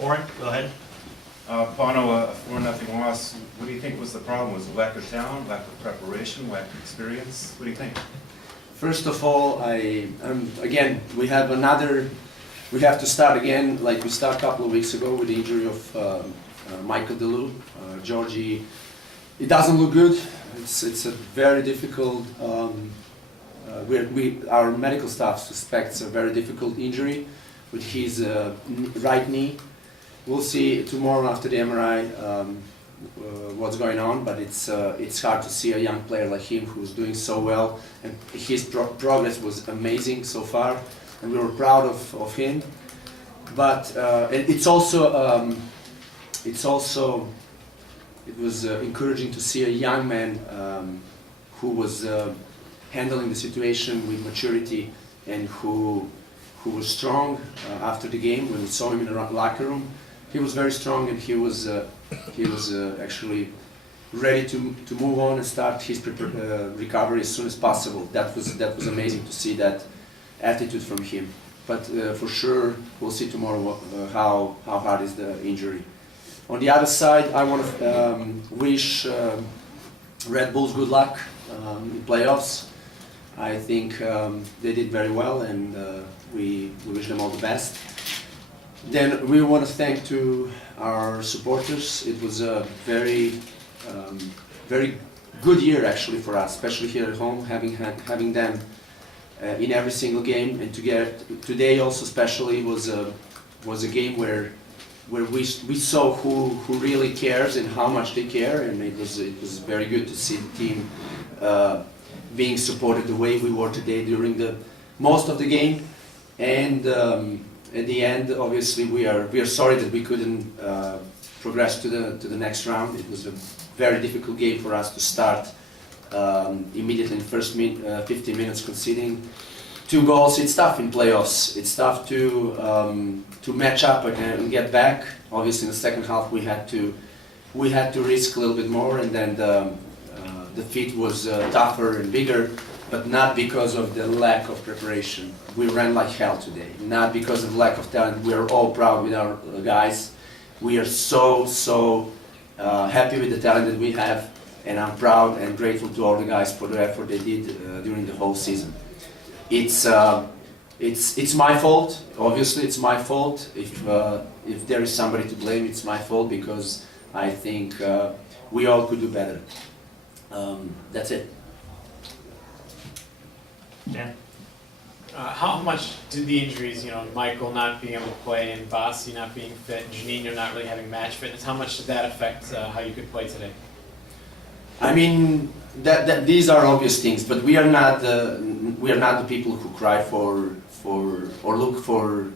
Oren, go ahead. Pauno, a 4-0 loss. What do you think was the problem? Was it lack of talent, lack of preparation, lack of experience? What do you think? First of all, again, we have to start again, like we started a couple of weeks ago with the injury of Michael Delou. Georgie, it doesn't look good. It's a very difficult, our medical staff suspects a very difficult injury with his right knee. We'll see tomorrow after the MRI what's going on, but it's hard to see a young player like him who's doing so well, and his progress was amazing so far, and we were proud of him. But it was encouraging to see a young man who was handling the situation with maturity and who was strong after the game. When we saw him in the locker room, he was very strong, and he was actually ready to move on and start his recovery as soon as possible. That was amazing to see that attitude from him. But for sure, we'll see tomorrow how hard is the injury. On the other side, I want to wish Red Bulls good luck in playoffs. I think they did very well, and we wish them all the best. Then we want to thank to our supporters. It was a very good year actually for us, especially here at home, having them in every single game, and today also especially was a game where we saw who really cares and how much they care, and it was very good to see the team being supported the way we were today during the most of the game. And at the end, obviously, we are sorry that we couldn't progress to the next round. It was a very difficult game for us to start immediately in the first 15 minutes conceding 2 goals. It's tough in playoffs. It's tough to match up and get back. Obviously, in the second half, we had to risk a little bit more, and then the defeat was tougher and bigger. But not because of the lack of preparation. We ran like hell today. Not because of lack of talent. We are all proud with our guys. We are so happy with the talent that we have, and I'm proud and grateful to all the guys for the effort they did during the whole season. It's my fault. Obviously, it's my fault. If there is somebody to blame, it's my fault, because I think we all could do better. That's it. Dan? How much did the injuries, Michael not being able to play and Bassi not being fit and Janino not really having match fitness, how much did that affect how you could play today? I mean, these are obvious things, but we are not the people who cry for or look for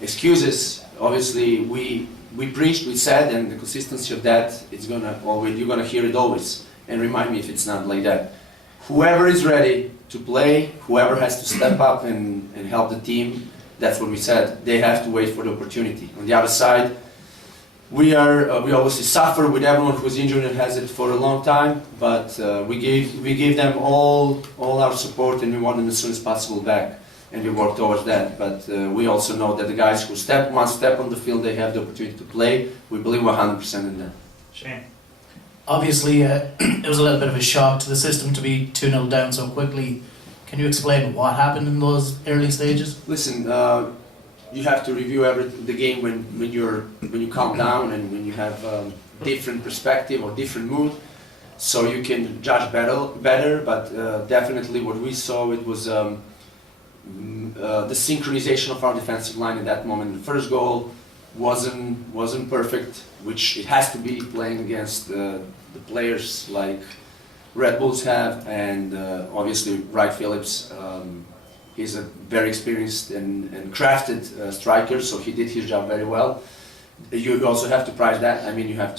excuses. Obviously, we preached, we said, and the consistency of that you're gonna hear it always. And remind me if it's not like that. Whoever is ready to play, whoever has to step up and help the team, that's what we said. They have to wait for the opportunity. On the other side, we obviously suffer with everyone who's injured and has it for a long time, but we gave them all our support, and we want them as soon as possible back, and we work towards that. But we also know that the guys who one step on the field, they have the opportunity to play. We believe 100% in that. Shane? Obviously, it was a little bit of a shock to the system to be 2-0 down so quickly. Can you explain what happened in those early stages? Listen, you have to review the game when you calm down and when you have different perspective or different mood, so you can judge better. But definitely, what we saw, it was the synchronization of our defensive line in that moment. The first goal wasn't perfect, which it has to be playing against the players like Red Bulls have, and obviously Wright Phillips. He's a very experienced and crafted striker, so he did his job very well. You also have to prize that. I mean, you have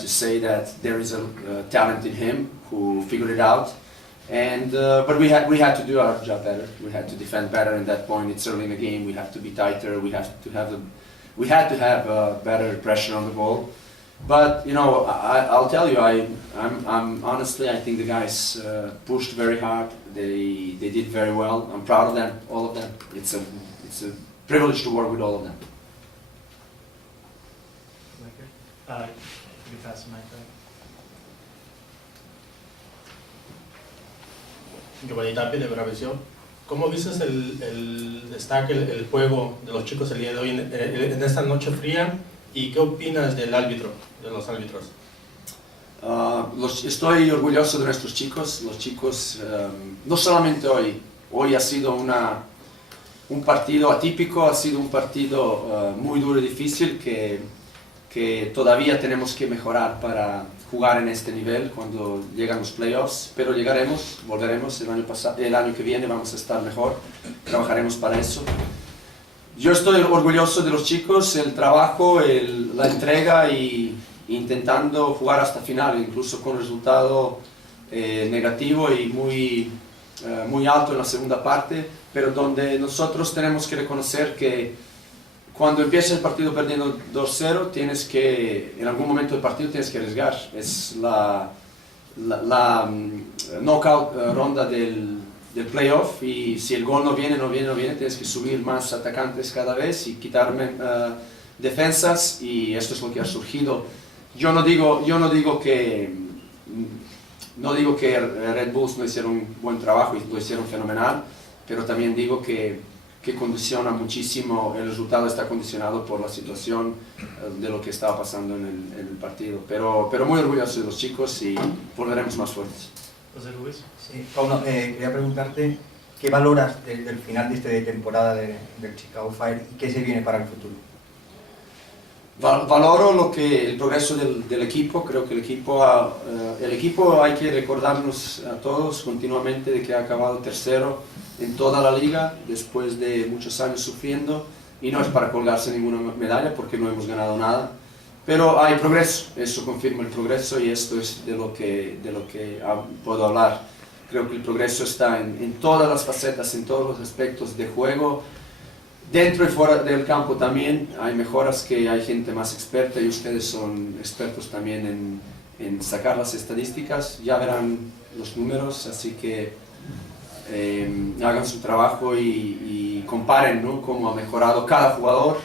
to say that there is a talent in him who figured it out. And but we had to do our job better. We had to defend better. In that point, it's early in the game. We have to be tighter. We had to have better pressure on the ball. But I'll tell you, I'm honestly, I think the guys pushed very hard. They did very well. I'm proud of them, all of them. It's a privilege to work with all of them. You can pass the mic back. Giovanni Tapia de Bravisión. ¿Cómo viste el destaque, el juego de los chicos el día de hoy en esta noche fría? ¿Y qué opinas del árbitro, de los árbitros? Estoy orgulloso de nuestros chicos. Los chicos, no solamente hoy ha sido un partido atípico, ha sido un partido muy duro y difícil que todavía tenemos que mejorar para jugar en este nivel cuando llegan los playoffs, pero llegaremos, volveremos el año que viene, vamos a estar mejor, trabajaremos para eso. Yo estoy orgulloso de los chicos, el trabajo, la entrega y intentando jugar hasta final, incluso con resultado negativo y muy alto en la segunda parte, pero donde nosotros tenemos que reconocer que cuando empieza el partido perdiendo 2-0, en algún momento del partido tienes que arriesgar. Es la knockout ronda del playoff y si el gol no viene, tienes que subir más atacantes cada vez y quitarme defensas y esto es lo que ha surgido. Yo no digo que Red Bulls no hicieron un buen trabajo y lo hicieron fenomenal, pero también digo que condiciona muchísimo, el resultado está condicionado por la situación de lo que estaba pasando en el partido. Pero muy orgulloso de los chicos y volveremos más fuertes. José Luis. Sí, Pauno, quería preguntarte qué valoras del final de temporada del Chicago Fire y qué se viene para el futuro. Valoro el progreso del equipo. Creo que el equipo hay que recordarnos a todos continuamente de que ha acabado tercero en toda la liga después de muchos años sufriendo y no es para colgarse ninguna medalla porque no hemos ganado nada, pero hay progreso, eso confirma el progreso y esto es de lo que puedo hablar. Creo que el progreso está en todas las facetas, en todos los aspectos de juego. Dentro y fuera del campo también hay mejoras, que hay gente más experta y ustedes son expertos también en sacar las estadísticas. Ya verán los números, así que hagan su trabajo y comparen, ¿no?, cómo ha mejorado cada jugador,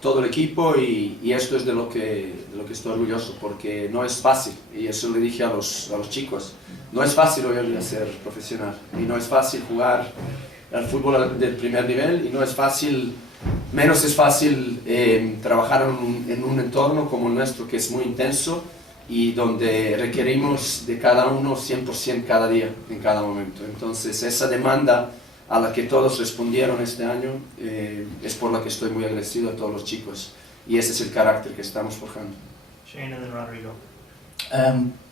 todo el equipo y esto es de lo que estoy orgulloso porque no es fácil y eso le dije a los chicos. No es fácil hoy en día ser profesional y no es fácil jugar al fútbol del primer nivel y menos es fácil trabajar en un entorno como el nuestro que es muy intenso y donde requerimos de cada uno 100% cada día, en cada momento. Entonces esa demanda a la que todos respondieron este año es por la que estoy muy agradecido a todos los chicos y ese es el carácter que estamos forjando. Shane and then Rodrigo.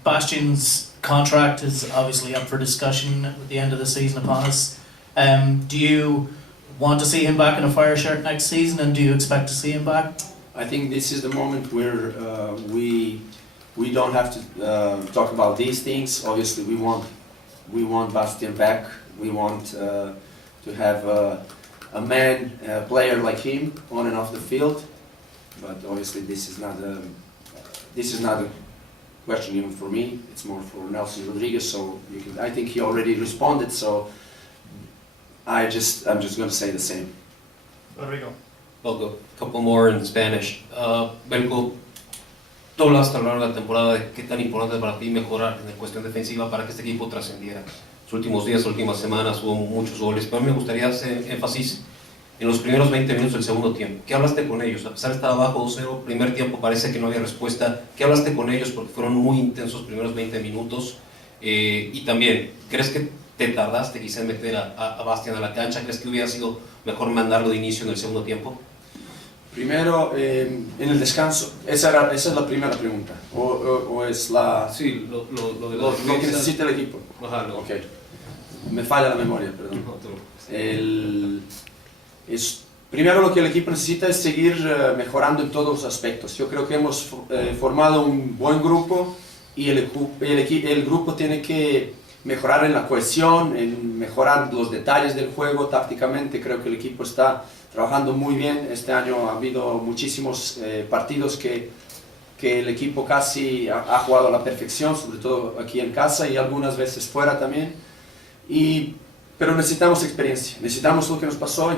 Bastian's contract is obviously up for discussion with the end of the season upon us. Do you want to see him back in a Fire shirt next season and do you expect to see him back? I think this is the moment where we don't have to talk about these things. Obviously we want Bastian back. We want to have a player like him on and off the field. But obviously this is not a question even for me. It's more for Nelson Rodriguez. So I think he already responded. So I'm just going to say the same. Rodrigo. I'll go a couple more in Spanish. Veljko, tú hablaste a lo largo de la temporada de qué tan importante es para ti mejorar en la cuestión defensiva para que este equipo trascendiera. Los últimos días, las últimas semanas hubo muchos goles, pero a mí me gustaría hacer énfasis en los primeros 20 minutos del segundo tiempo. ¿Qué hablaste con ellos? A pesar de estar abajo 2-0, primer tiempo parece que no había respuesta. ¿Qué hablaste con ellos? Porque fueron muy intensos los primeros 20 minutos. Y también, ¿crees que te tardaste quizá en meter a Bastian a la cancha? ¿Crees que hubiera sido mejor mandarlo de inicio en el segundo tiempo? Primero, en el descanso, esa es la primera pregunta, o es la... Sí, lo de la lo que defensa. necesita el equipo. Ajá, no. Ok, me falla la memoria, perdón. No, tú. Primero lo que el equipo necesita es seguir mejorando en todos los aspectos. Yo creo que hemos formado un buen grupo y el grupo tiene que mejorar en la cohesión, en mejorar los detalles del juego tácticamente. Creo que el equipo está trabajando muy bien. Este año ha habido muchísimos partidos que el equipo casi ha jugado a la perfección, sobre todo aquí en casa y algunas veces fuera también. Pero necesitamos experiencia, necesitamos lo que nos pasó hoy.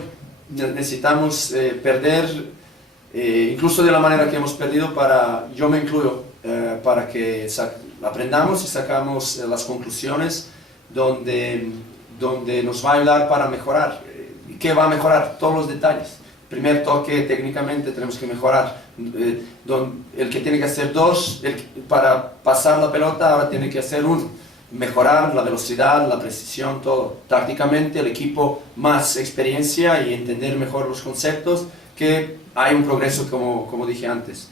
Necesitamos perder incluso de la manera que hemos perdido, yo me incluyo, para que aprendamos y sacamos las conclusiones donde nos va a ayudar para mejorar. ¿Qué va a mejorar? Todos los detalles. Primer toque, técnicamente tenemos que mejorar. El que tiene que hacer 2, para pasar la pelota ahora tiene que hacer 1. Mejorar la velocidad, la precisión, todo. Tácticamente el equipo más experiencia y entender mejor los conceptos, que hay un progreso como dije antes.